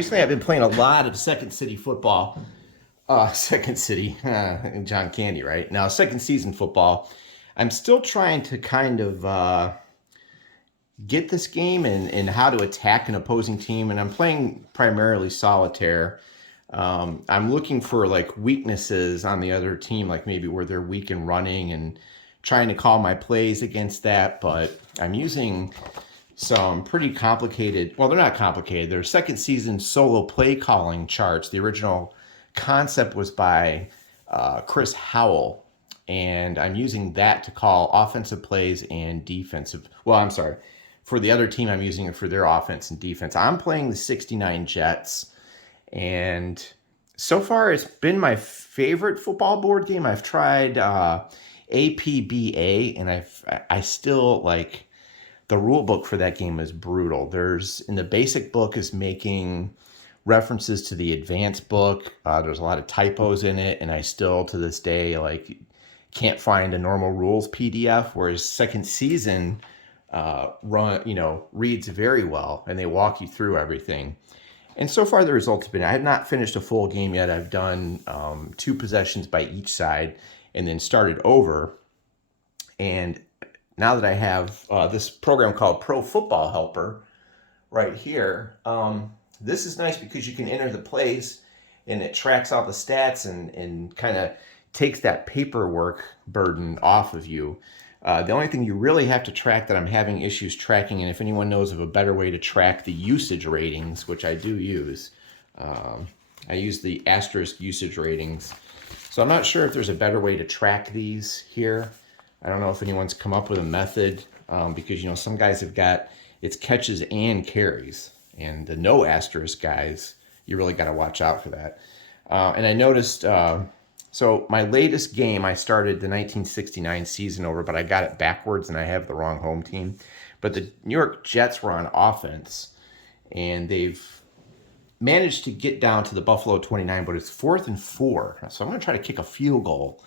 recently I've been playing a lot of Second City football. Second City, John Candy, right? Now, second season football. I'm still trying to kind of get this game and how to attack an opposing team, and I'm playing primarily solitaire. I'm looking for like weaknesses on the other team, like maybe where they're weak in running and trying to call my plays against that, but I'm using some pretty complicated, well, they're not complicated. They're second season solo play calling charts. The original concept was by Chris Howell, and I'm using that to call offensive plays and defensive. Well, I'm sorry. For the other team, I'm using it for their offense and defense. I'm playing the 69 Jets, and so far it's been my favorite football board game. I've tried APBA, and I still like the rule book for that game is brutal. There's in the basic book is making references to the advanced book. There's a lot of typos in it, and I still to this day like can't find a normal rules PDF. Whereas second season reads very well, and they walk you through everything. And so far the results have been, I have not finished a full game yet. I've done 2 possessions by each side and then started over. And now that I have this program called Pro Football Helper right here, this is nice because you can enter the plays and it tracks all the stats and kind of takes that paperwork burden off of you. The only thing you really have to track that I'm having issues tracking, and if anyone knows of a better way to track the usage ratings, which I do use, I use the asterisk usage ratings. So I'm not sure if there's a better way to track these here. I don't know if anyone's come up with a method because, some guys have got, it's catches and carries. And the no asterisk guys, you really got to watch out for that. And I noticed, so my latest game, I started the 1969 season over, but I got it backwards and I have the wrong home team. But the New York Jets were on offense, and they've managed to get down to the Buffalo 29, but it's 4th and 4. So I'm going to try to kick a field goal,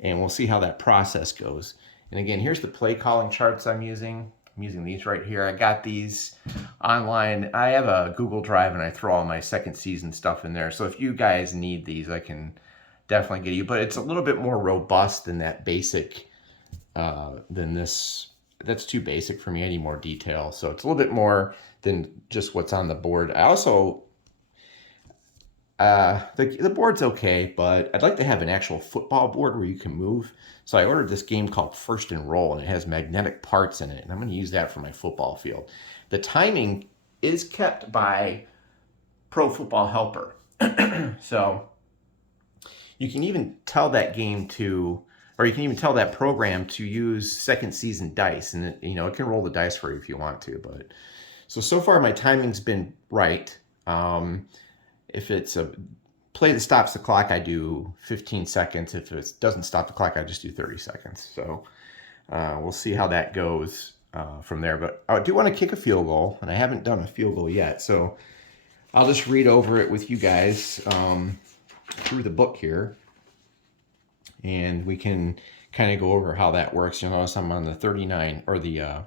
and we'll see how that process goes. And again, here's the play calling charts I'm using. I'm using these right here. I got these online. I have a Google Drive, and I throw all my second season stuff in there. So if you guys need these, I can definitely get you. But it's a little bit more robust than that basic, than this. That's too basic for me. I need more detail. So it's a little bit more than just what's on the board. I also, the board's okay, but I'd like to have an actual football board where you can move. So I ordered this game called First and Roll, and it has magnetic parts in it, and I'm going to use that for my football field. The timing is kept by Pro Football Helper. So you can even tell that game to, or you can even tell that program to use second season dice, and it can roll the dice for you if you want to. But so far my timing's been right. If it's a play that stops the clock, I do 15 seconds. If it doesn't stop the clock, I just do 30 seconds. So we'll see how that goes from there. But I do want to kick a field goal, and I haven't done a field goal yet. So I'll just read over it with you guys through the book here, and we can kind of go over how that works. You'll notice I'm on the 39, or the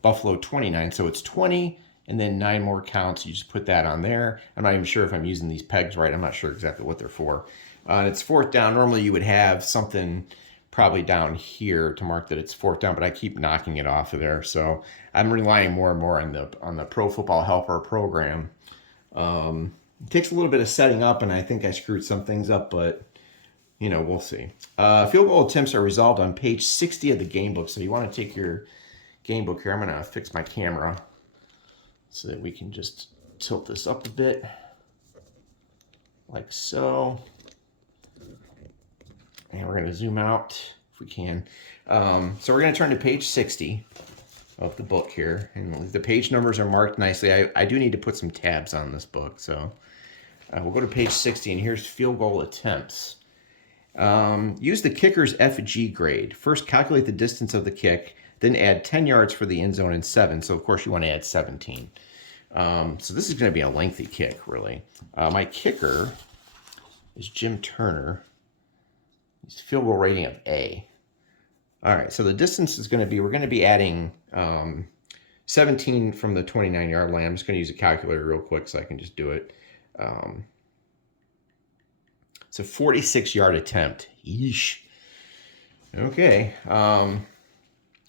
Buffalo 29, so it's 20, and then 9 more counts. You just put that on there. I'm not even sure if I'm using these pegs right. I'm not sure exactly what they're for. And it's 4th down. Normally you would have something probably down here to mark that it's 4th down, but I keep knocking it off of there. So I'm relying more and more on the Pro Football Helper program. It takes a little bit of setting up, and I think I screwed some things up, but we'll see. Field goal attempts are resolved on page 60 of the game book. So you want to take your game book here. I'm going to fix my camera so that we can just tilt this up a bit, like so. And we're going to zoom out if we can. So we're going to turn to page 60 of the book here. And the page numbers are marked nicely. I do need to put some tabs on this book. So we'll go to page 60, and here's field goal attempts. Use the kicker's FG grade. First, calculate the distance of the kick, then add 10 yards for the end zone and 7. So, of course, you want to add 17. So this is going to be a lengthy kick, really. My kicker is Jim Turner. He's field goal rating of A. All right, so the distance is going to be, we're going to be adding 17 from the 29-yard line. I'm just going to use a calculator real quick so I can just do it. It's a 46-yard attempt. Yeesh. Okay.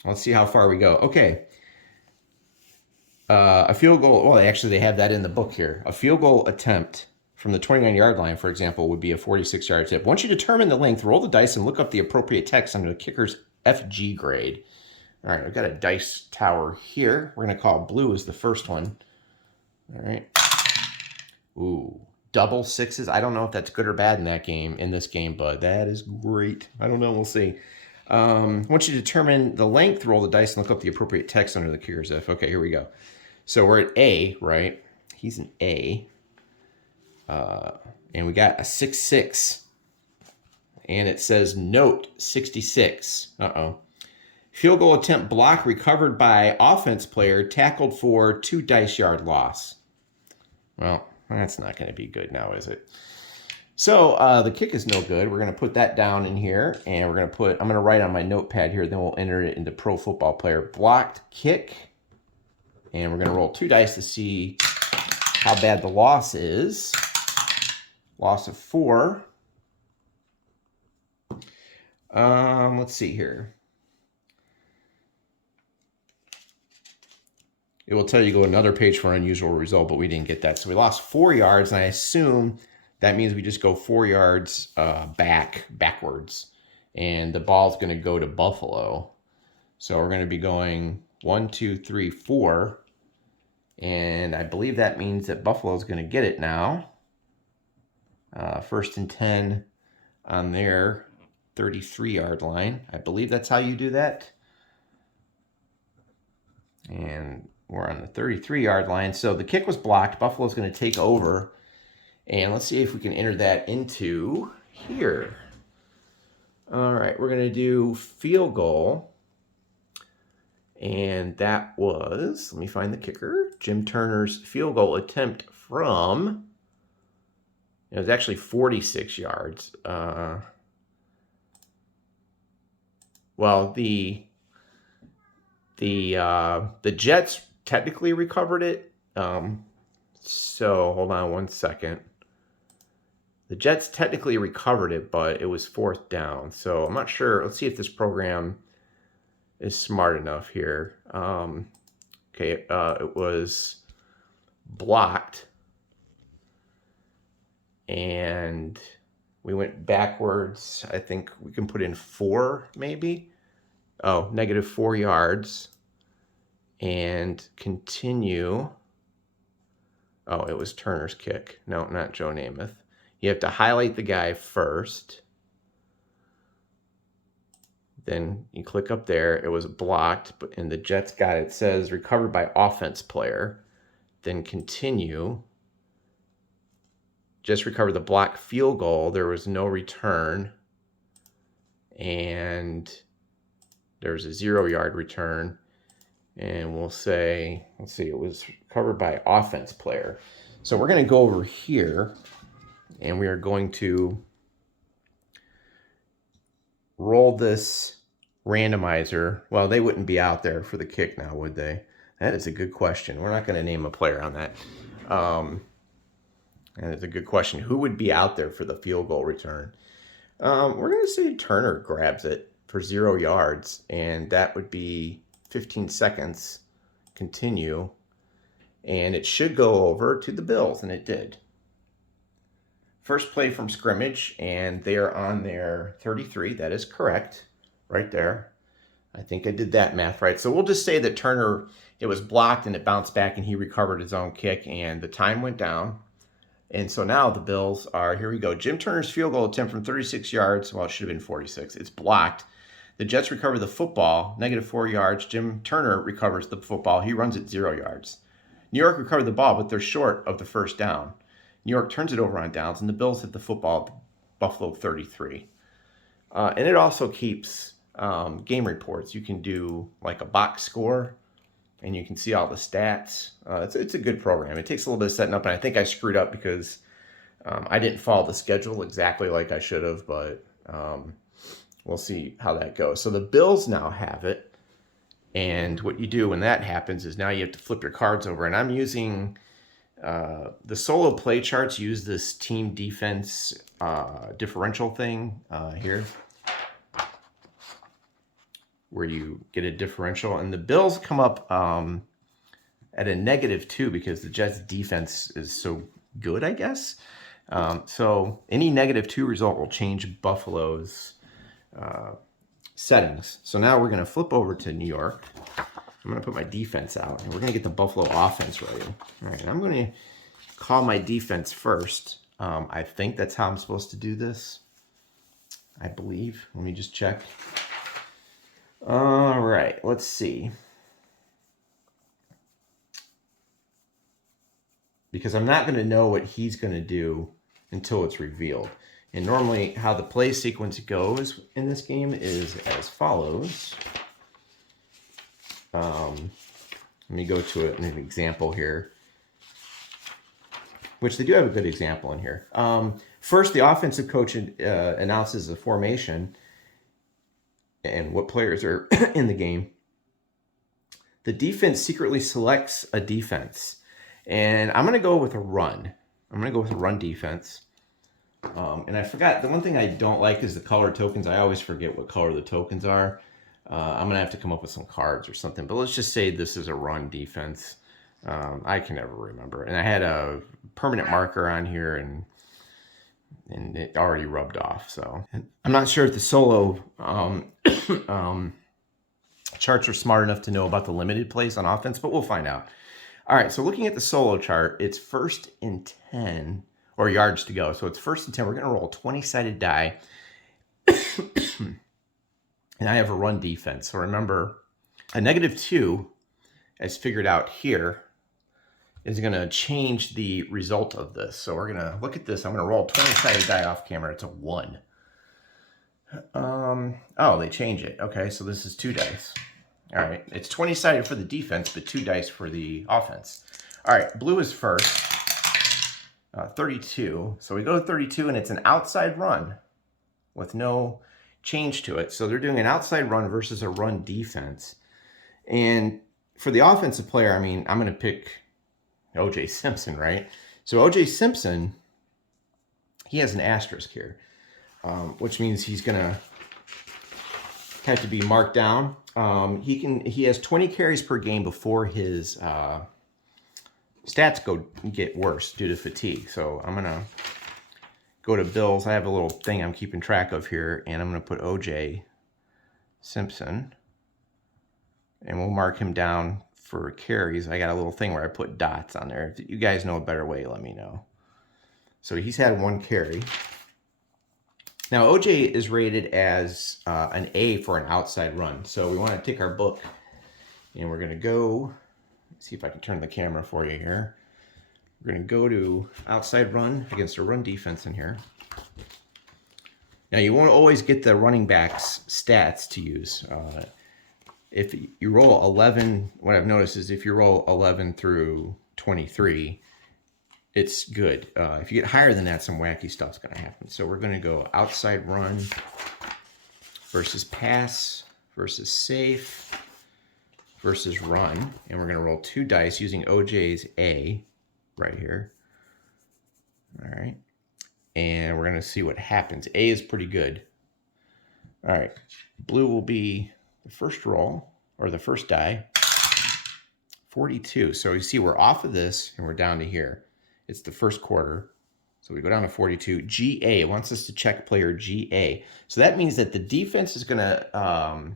Let's see how far we go. Okay. A field goal. Well, actually, they have that in the book here. A field goal attempt from the 29-yard line, for example, would be a 46-yard attempt. Once you determine the length, roll the dice and look up the appropriate text under the kicker's FG grade. All right, I've got a dice tower here. We're going to call blue as the first one. All right. Ooh, double sixes. I don't know if that's good or bad in this game, but that is great. I don't know. We'll see. Once you determine the length, roll the dice and look up the appropriate text under the kicker's F. Okay, here we go. So we're at A, right? He's an A. And we got a 6-6. And it says note 66. Uh-oh. Field goal attempt block recovered by offense player, tackled for 2 dice yard loss. Well, that's not going to be good now, is it? So the kick is no good. We're going to put that down in here, and I'm going to write on my notepad here, then we'll enter it into Pro Football Player. Blocked kick, and we're going to roll 2 dice to see how bad the loss is. Loss of 4. Let's see here. It will tell you go another page for an unusual result, but we didn't get that. So we lost 4 yards, and I assume that means we just go 4 yards backwards. And the ball's going to go to Buffalo. So we're going to be going 1, 2, 3, 4. And I believe that means that Buffalo's going to get it now. 1st and 10 on their 33-yard line. I believe that's how you do that. And we're on the 33-yard line. So the kick was blocked. Buffalo's going to take over. And let's see if we can enter that into here. All right, we're going to do field goal. And that was, let me find the kicker, Jim Turner's field goal attempt from, it was actually 46 yards. Well, the Jets technically recovered it. So hold on one second. The Jets technically recovered it, but it was 4th down. So I'm not sure. Let's see if this program is smart enough here. Okay, it was blocked. And we went backwards. I think we can put in 4 maybe. Oh, negative 4 yards. And continue. Oh, it was Turner's kick. No, not Joe Namath. You have to highlight the guy first. Then you click up there. It was blocked, and the Jets got it. It says recovered by offense player. Then continue. Just recovered the blocked field goal. There was no return. And there's a 0-yard return. And we'll say, let's see, it was covered by offense player. So we're going to go over here, and we are going to roll this randomizer. Well, they wouldn't be out there for the kick now, would they? That is a good question. We're not going to name a player on that. And it's a good question. Who would be out there for the field goal return? We're going to say Turner grabs it for 0 yards, and that would be 15 seconds. Continue. And it should go over to the Bills, and it did. First play from scrimmage, and they are on their 33. That is correct, right there. I think I did that math right. So we'll just say that Turner, it was blocked, and it bounced back, and he recovered his own kick, and the time went down. And so now the Bills are, here we go. Jim Turner's field goal attempt from 36 yards. Well, it should have been 46. It's blocked. The Jets recover the football, negative 4 yards. Jim Turner recovers the football. He runs it 0 yards. New York recovered the ball, but they're short of the first down. New York turns it over on downs, and the Bills hit the football at the Buffalo 33. And it also keeps game reports. You can do like a box score, and you can see all the stats. It's a good program. It takes a little bit of setting up, and I think I screwed up because I didn't follow the schedule exactly like I should have, but we'll see how that goes. So the Bills now have it, And what you do when that happens is now you have to flip your cards over. And I'm using the solo play charts use this team defense differential thing here, where you get a differential. And the Bills come up at a -2 because the Jets defense is so good, I guess. So any -2 result will change Buffalo's settings. So now we're going to flip over to New York. I'm going to put my defense out, and we're going to get the Buffalo offense ready. All right, I'm going to call my defense first. I think that's how I'm supposed to do this. I believe. Let me just check. All right, let's see. Because I'm not going to know what he's going to do until it's revealed. And normally how the play sequence goes in this game is as follows. Let me go to an example here, which they do have a good example in here. First, the offensive coach announces the formation and what players are in the game. The defense secretly selects a defense. And I'm going to go with a run. I'm going to go with a run defense. And I forgot, the one thing I don't like is the color tokens. I always forget what color the tokens are. I'm going to have to come up with some cards or something. But let's just say this is a run defense. I can never remember. And I had a permanent marker on here, and it already rubbed off. So I'm not sure if the solo charts are smart enough to know about the limited plays on offense, but we'll find out. All right, so looking at the solo chart, it's 1st and 10, or yards to go. So it's 1st and 10. We're going to roll a 20-sided die. And I have a run defense. So remember, a -2, as figured out here, is going to change the result of this. So we're going to look at this. I'm going to roll a 20-sided die off camera. It's a 1. Oh, they change it. Okay, so this is 2 dice. All right, it's 20-sided for the defense, but 2 dice for the offense. All right, blue is first, 32. So we go to 32, and it's an outside run with no change to it. So they're doing an outside run versus a run defense. And for the offensive player, I mean, I'm going to pick O.J. Simpson, right? So O.J. Simpson, he has an asterisk here, which means he's going to have to be marked down. He has 20 carries per game before his stats get worse due to fatigue. So I'm going to go to Bills. I have a little thing I'm keeping track of here, and I'm going to put O.J. Simpson, and we'll mark him down for carries. I got a little thing where I put dots on there. If you guys know a better way, let me know. So he's had 1 carry. Now, OJ is rated as an A for an outside run. So we want to take our book, and we're going to go, let's see if I can turn the camera for you here. We're going to go to outside run against a run defense in here. Now, you won't always get the running back's stats to use. If you roll 11, what I've noticed is if you roll 11 through 23, it's good. If you get higher than that, some wacky stuff's going to happen. So we're going to go outside run versus pass versus safe versus run. And we're going to roll 2 dice using OJ's A right here. All right. And we're going to see what happens. A is pretty good. All right. Blue will be the first roll, or the first die. 42. So you see we're off of this, and we're down to here. It's the first quarter. So we go down to 42. GA wants us to check player GA. So that means that the defense is going to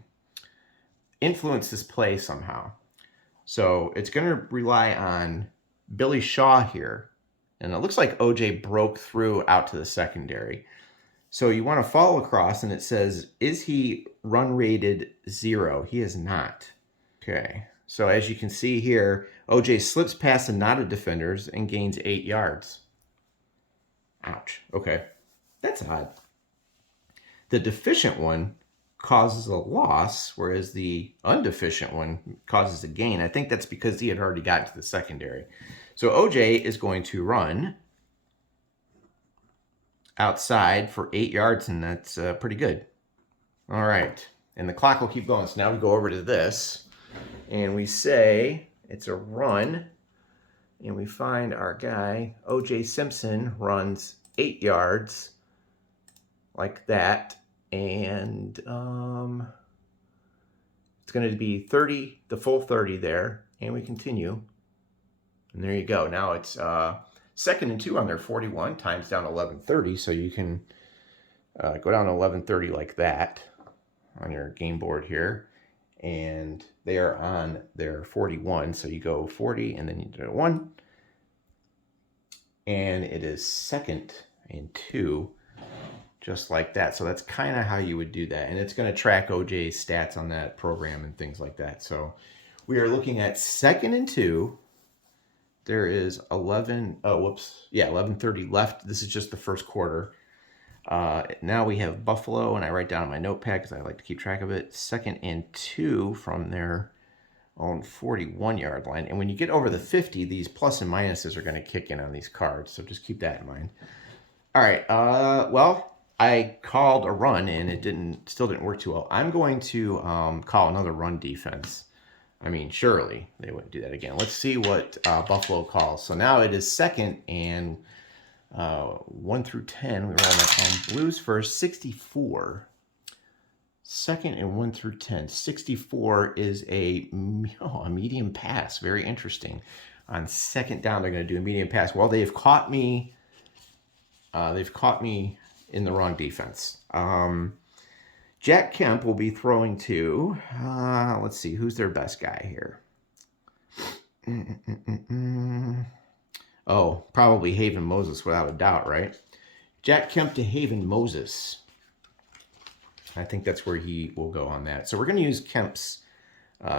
influence this play somehow. So it's going to rely on Billy Shaw here. And it looks like OJ broke through out to the secondary. So you want to follow across, and it says, is he run rated 0? He is not. Okay. So as you can see here, OJ slips past a knot of defenders and gains 8 yards. Ouch. Okay. That's odd. The deficient one causes a loss, whereas the undeficient one causes a gain. I think that's because he had already gotten to the secondary. So OJ is going to run outside for 8 yards, and that's pretty good. All right. And the clock will keep going. So now we go over to this. and we say it's a run, and we find our guy, O.J. Simpson, runs 8 yards like that, and it's going to be 30, the full 30 there, and we continue. And there you go. Now it's 2nd and 2 on their 41, times down 11:30, so you can go down to 11:30 like that on your game board here. And they are on their 41, so you go 40 and then you do 1. And it is 2nd and 2, just like that. So that's kind of how you would do that. And it's going to track OJ's stats on that program and things like that. So we are looking at 2nd and 2. There is 11:30 left. This is just the first quarter. Now we have Buffalo, and I write down on my notepad because I like to keep track of it. 2nd and 2 from their own 41-yard line. And when you get over the 50, these plus and minuses are going to kick in on these cards. So just keep that in mind. All right. Well, I called a run, and it still didn't work too well. I'm going to call another run defense. I mean, surely they wouldn't do that again. Let's see what Buffalo calls. So now it is 2nd and 1 through 10. We roll my column. Blues first, 64. 2nd and 1 through 10. 64 is a medium pass. Very interesting. On 2nd down, they're going to do a medium pass. Well, they've caught me. They've caught me in the wrong defense. Jack Kemp will be throwing to, let's see, who's their best guy here? Oh, probably Haven Moses without a doubt, right? Jack Kemp to Haven Moses. I think that's where he will go on that. So we're going to use Kemp's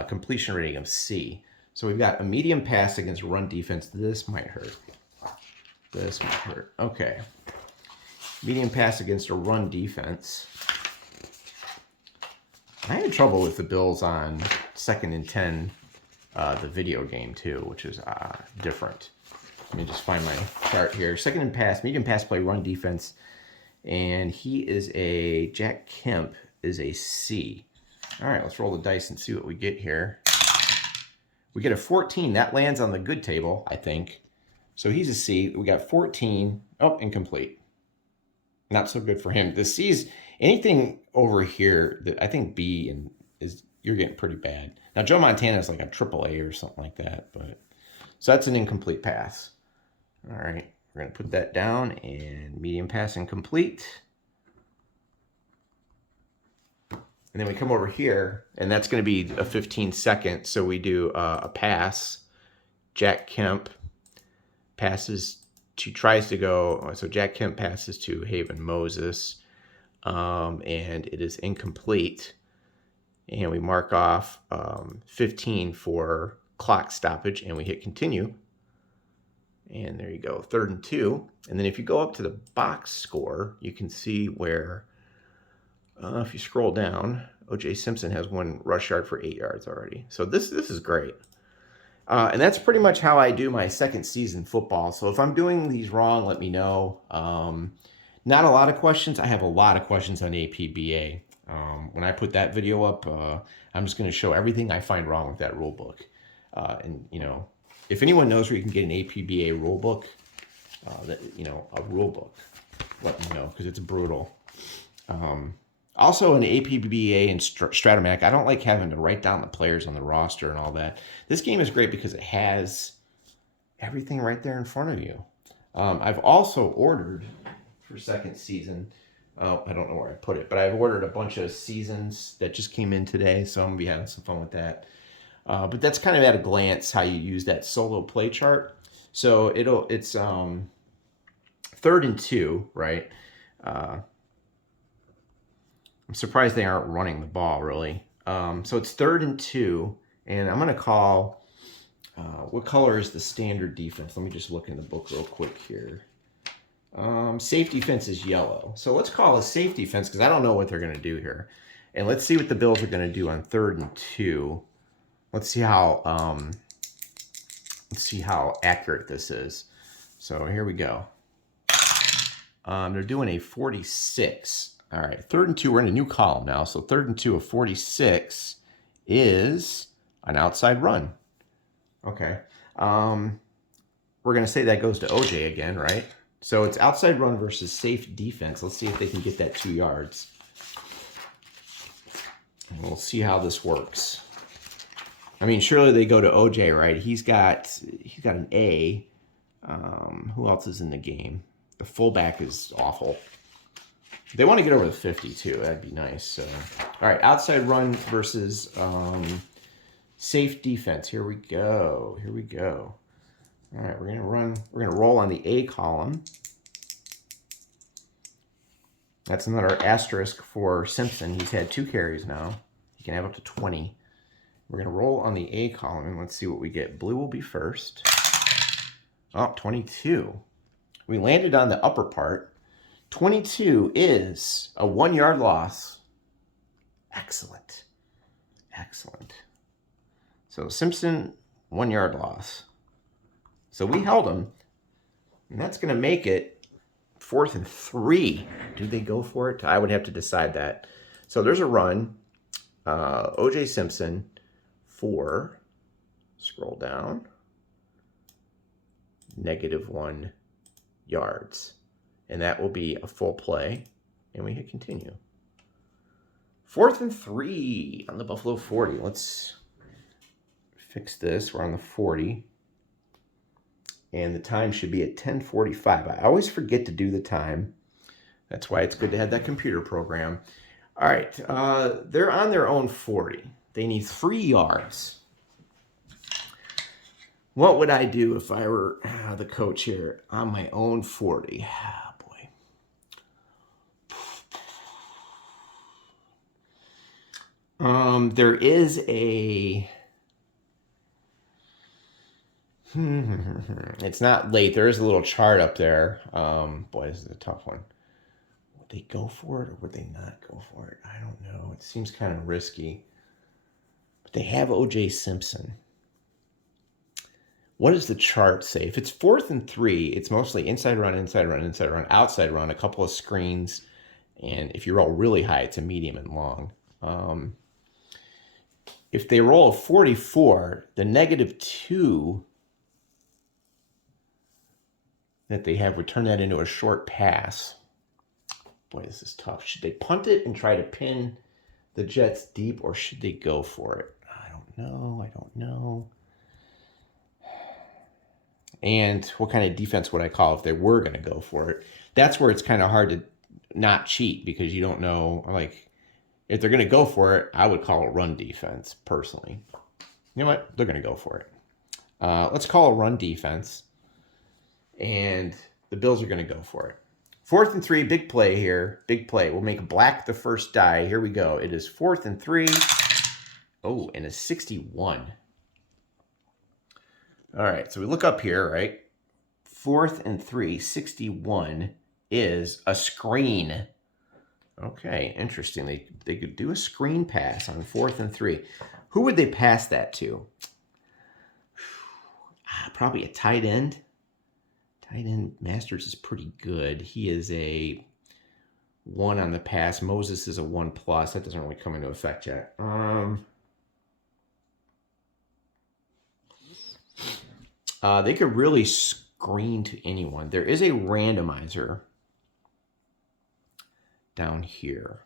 completion rating of C. So we've got a medium pass against run defense. This might hurt. This might hurt. Okay. Medium pass against a run defense. I had trouble with the Bills on 2nd and 10, the video game too, which is different. Let me just find my chart here. 2nd and pass, medium pass play, run defense. And Jack Kemp is a C. All right, let's roll the dice and see what we get here. We get a 14. That lands on the good table, I think. So he's a C. We got 14. Oh, incomplete. Not so good for him. The C's, anything over here that I think B is you're getting pretty bad. Now Joe Montana is like a AAA or something like that, but so that's an incomplete pass. All right, we're gonna put that down and medium pass incomplete. And then we come over here, and that's going to be a 15-second. So we do a pass. Jack Kemp tries to go. So Jack Kemp passes to Haven Moses, and it is incomplete. And we mark off 15 for clock stoppage, and we hit continue. And there you go, 3rd and 2. And then if you go up to the box score, you can see where, if you scroll down, O.J. Simpson has 1 rush yard for 8 yards already. So this is great. And that's pretty much how I do my second season football. So if I'm doing these wrong, let me know. Not a lot of questions. I have a lot of questions on APBA. When I put that video up, I'm just going to show everything I find wrong with that rule book. And, you know, if anyone knows where you can get an APBA rule book, a rule book, let me know, because it's brutal. Also, in APBA and Stratomatic, I don't like having to write down the players on the roster and all that. This game is great because it has everything right there in front of you. I've also ordered for second season, I don't know where I put it, but I've ordered a bunch of seasons that just came in today, so I'm going to be having some fun with that. But that's kind of at a glance how you use that solo play chart. So it's 3rd and 2, right? I'm surprised they aren't running the ball, really. So it's 3rd and 2, and I'm going to call, what color is the standard defense? Let me just look in the book real quick here. Safe defense is yellow. So let's call a safe defense because I don't know what they're going to do here. And let's see what the Bills are going to do on 3rd and 2. Let's see how accurate this is. So here we go. They're doing a 46. All right, 3rd and 2. We're in a new column now. So 3rd and 2 of 46 is an outside run. Okay. We're going to say that goes to OJ again, right? So it's outside run versus safe defense. Let's see if they can get that 2 yards. And we'll see how this works. I mean, surely they go to OJ, right? He's got an A. Who else is in the game? The fullback is awful. They want to get over the 50 too. That'd be nice. So, all right, outside run versus safe defense. Here we go. Here we go. All right, we're gonna roll on the A column. That's another asterisk for Simpson. He's had 2 carries now. He can have up to 20. We're gonna roll on the A column and let's see what we get. Blue will be first. Oh, 22. We landed on the upper part. 22 is a 1-yard loss. Excellent. Excellent. So Simpson, 1-yard loss. So we held him, and that's going to make it 4th and 3. Do they go for it? I would have to decide that. So there's a run. O.J. Simpson, 4. Scroll down. -1 yards. And that will be a full play. And we hit continue. 4th and 3 on the Buffalo 40. Let's fix this. We're on the 40. And the time should be at 10:45. I always forget to do the time. That's why it's good to have that computer program. All right. They're on their own 40. They need 3 yards. What would I do if I were the coach here on my own 40? Oh, boy. There is a... It's not late. There is a little chart up there. Boy, this is a tough one. Would they go for it or would they not go for it? I don't know. It seems kind of risky. But they have O.J. Simpson. What does the chart say? If it's 4th and 3, it's mostly inside run, inside run, inside run, outside run, a couple of screens. And if you roll really high, it's a medium and long. If they roll a 44, the -2 that they have would turn that into a short pass. Boy, this is tough. Should they punt it and try to pin the Jets deep, or should they go for it? I don't know. I don't know. And what kind of defense would I call if they were going to go for it? That's where it's kind of hard to not cheat because you don't know, like, if they're going to go for it, I would call it run defense, personally. You know what? They're going to go for it. Let's call a run defense. And the Bills are going to go for it. 4th and 3, big play here. Big play. We'll make black the first die. Here we go. It is 4th and 3. Oh, and a 61. All right, so we look up here, right? 4th and 3, 61 is a screen. Okay, interesting. They could do a screen pass on 4th and 3. Who would they pass that to? Probably a tight end. Tight end Masters is pretty good. He is a 1 on the pass. Moses is a 1+. That doesn't really come into effect yet. They could really screen to anyone. There is a randomizer down here.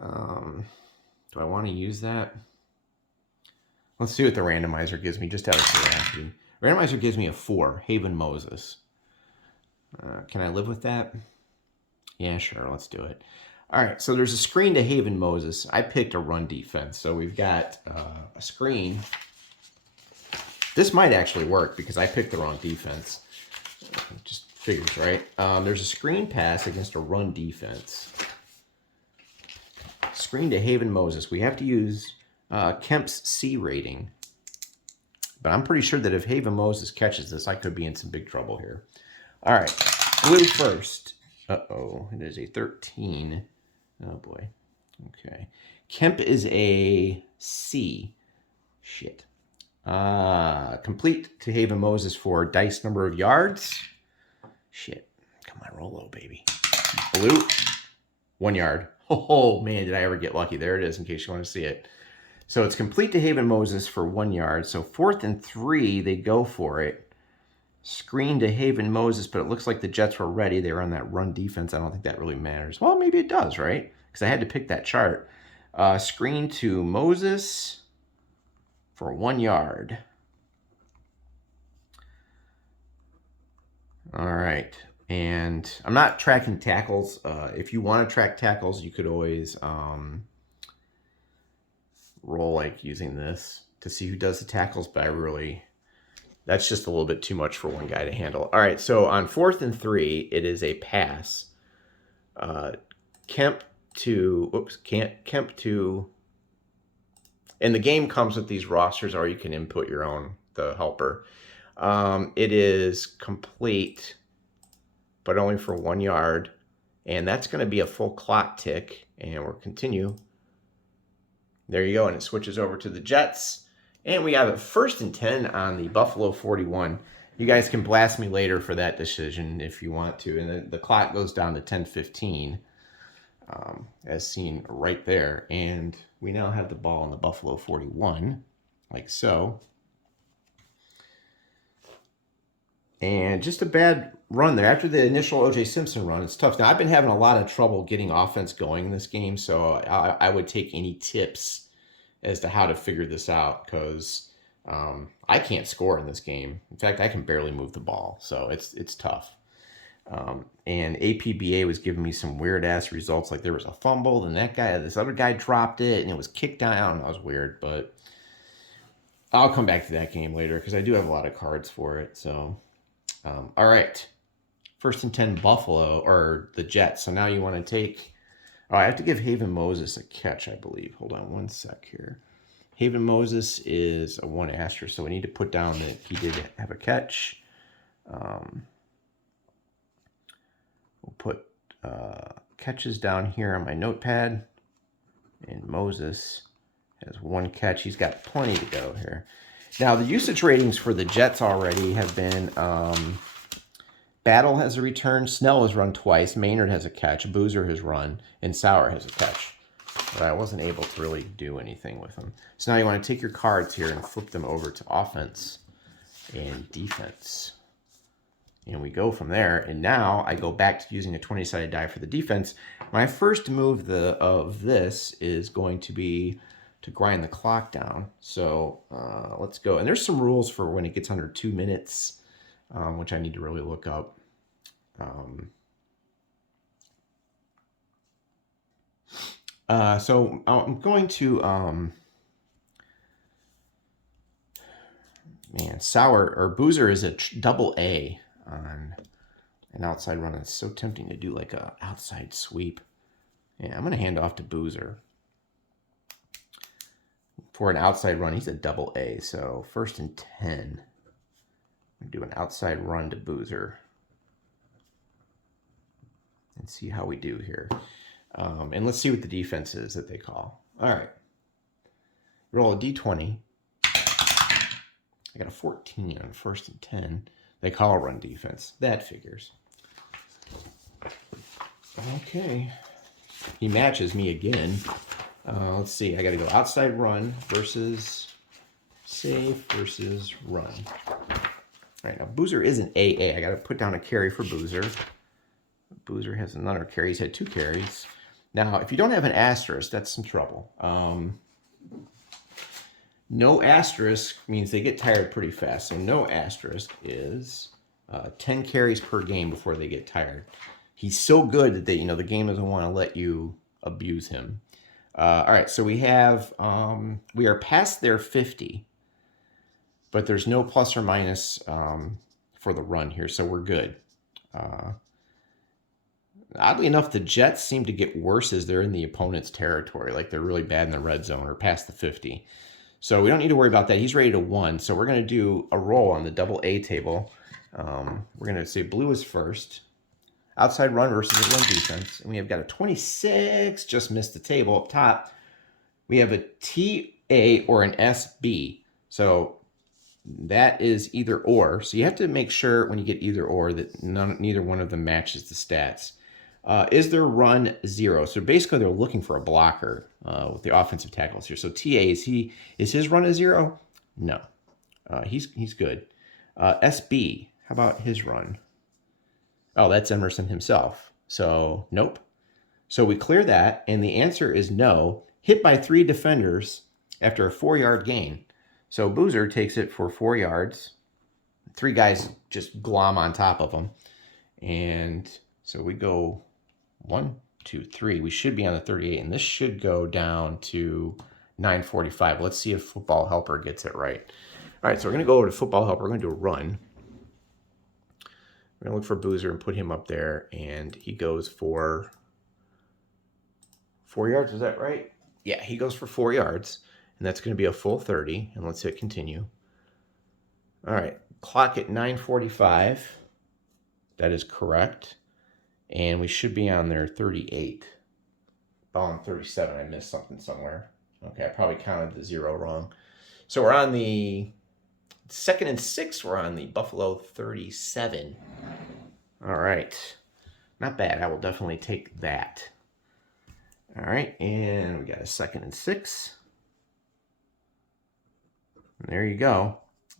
Do I want to use that? Let's see what the randomizer gives me, just out of curiosity. Randomizer gives me a 4, Haven Moses. Can I live with that? Yeah, sure, let's do it. All right, so there's a screen to Haven Moses. I picked a run defense, so we've got a screen. This might actually work because I picked the wrong defense. Just figures, right? There's a screen pass against a run defense. Screen to Haven Moses. We have to use Kemp's C rating. But I'm pretty sure that if Haven Moses catches this, I could be in some big trouble here. All right, blue first. Uh-oh, it is a 13. Oh, boy. Okay. Kemp is a C. Shit. Complete to Haven Moses for dice number of yards. Shit. Come on, roll low, baby. Blue, 1 yard. Oh, man, did I ever get lucky. There it is, in case you want to see it. So it's complete to Haven Moses for 1 yard. So 4th and 3, they go for it. Screen to Haven Moses, but it looks like the Jets were ready. They were on that run defense. I don't think that really matters. Well, maybe it does, right? Because I had to pick that chart. Screen to Moses for 1 yard. All right. And I'm not tracking tackles. If you want to track tackles, you could always roll like using this to see who does the tackles, but that's just a little bit too much for one guy to handle. All right, so on 4th and 3, it is a pass. Kemp to, and the game comes with these rosters, or you can input your own, the helper. It is complete, but only for 1 yard. And that's going to be a full clock tick. And we'll continue. There you go. And it switches over to the Jets. And we have a 1st and 10 on the Buffalo 41. You guys can blast me later for that decision if you want to. And then the clock goes down to 10:15, as seen right there. And we now have the ball on the Buffalo 41, like so. And just a bad run there. After the initial O.J. Simpson run, it's tough. Now, I've been having a lot of trouble getting offense going in this game, so I would take any tips as to how to figure this out, because I can't score in this game. In fact, I can barely move the ball, so it's tough. And APBA was giving me some weird-ass results, like there was a fumble, and this other guy dropped it, and it was kicked down. That was weird, but I'll come back to that game later, because I do have a lot of cards for it, so... all right, 1st and 10 Buffalo, or the Jets. So now you want to take, I have to give Haven Moses a catch, I believe. Hold on one sec here. Haven Moses is a 1 asterisk, so we need to put down that he did have a catch. We'll put catches down here on my notepad. And Moses has 1 catch. He's got plenty to go here. Now, the usage ratings for the Jets already have been, Battle has a return, Snell has run twice, Maynard has a catch, Boozer has run, and Sauer has a catch. But I wasn't able to really do anything with them. So now you want to take your cards here and flip them over to offense and defense. And we go from there. And now I go back to using a 20-sided die for the defense. My first move of this is going to be to grind the clock down. So let's go. And there's some rules for when it gets under 2 minutes, which I need to really look up. So I'm going to, Sauer or Boozer is a double A on an outside run. It's so tempting to do like a outside sweep. Yeah, I'm going to hand off to Boozer. For an outside run, he's a double A. So 1st and 10. I'm going to do an outside run to Boozer. And see how we do here. And let's see what the defense is that they call. All right. Roll a D20. I got a 14 on 1st and 10. They call a run defense. That figures. Okay. He matches me again. Let's see. I got to go outside run versus save versus run. All right. Now, Boozer is an AA. I got to put down a carry for Boozer. Boozer has another carry. He's had 2 carries. Now, if you don't have an asterisk, that's some trouble. No asterisk means they get tired pretty fast. So no asterisk is 10 carries per game before they get tired. He's so good that the game doesn't want to let you abuse him. All right, so we have we are past their 50, but there's no plus or minus for the run here, so we're good. Oddly enough, the Jets seem to get worse as they're in the opponent's territory, like they're really bad in the red zone or past the 50. So we don't need to worry about that. He's ready to 1. So we're going to do a roll on the double A table. We're going to say blue is first. Outside run versus a run defense. And we have got a 26. Just missed the table up top. We have a TA or an SB. So that is either or. So you have to make sure when you get either or that neither one of them matches the stats. Is their run 0? So basically they're looking for a blocker with the offensive tackles here. So TA, is his run a 0? No. He's good. SB, how about his run? Oh, that's Emerson himself. So nope. So we clear that, and the answer is no. Hit by 3 defenders after a 4-yard gain. So Boozer takes it for 4 yards. 3 guys just glom on top of him. And so we go 1, 2, 3. We should be on the 38, and this should go down to 9:45. Let's see if Football Helper gets it right. All right, so we're going to go over to Football Helper. We're going to do a run. We're going to look for Boozer and put him up there, and he goes for 4 yards. Is that right? Yeah, he goes for 4 yards, and that's going to be a full 30. And let's hit continue. All right, clock at 9:45. That is correct. And we should be on there 38. Oh, I'm 37. I missed something somewhere. Okay, I probably counted the 0 wrong. So we're on the 2nd and 6. We're on the Buffalo 37. All right. Not bad. I will definitely take that. All right, and we got a 2nd and 6. And there you go.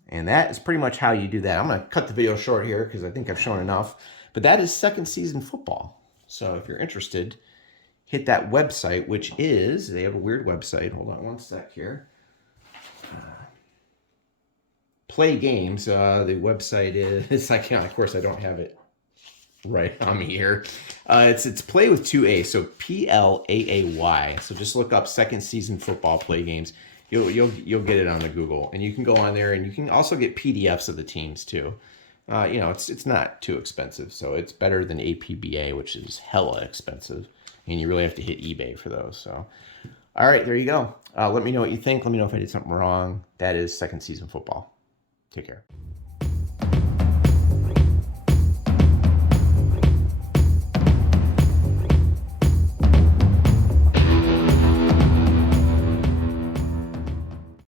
And that is pretty much how you do that. I'm going to cut the video short here because I think I've shown enough. But that is second season football. So if you're interested, hit that website, which is, they have a weird website. Hold on one sec here. Play Games. The website is, I can't, of course, I don't have it right on me here. It's Play with 2 A, so PLAAY. So just look up second season football Play Games. You'll get it on the Google, and you can go on there, and you can also get PDFs of the teams too. It's not too expensive, so it's better than APBA, which is hella expensive, and you really have to hit eBay for those. So, all right, there you go. Let me know what you think. Let me know if I did something wrong. That is second season football. Take care.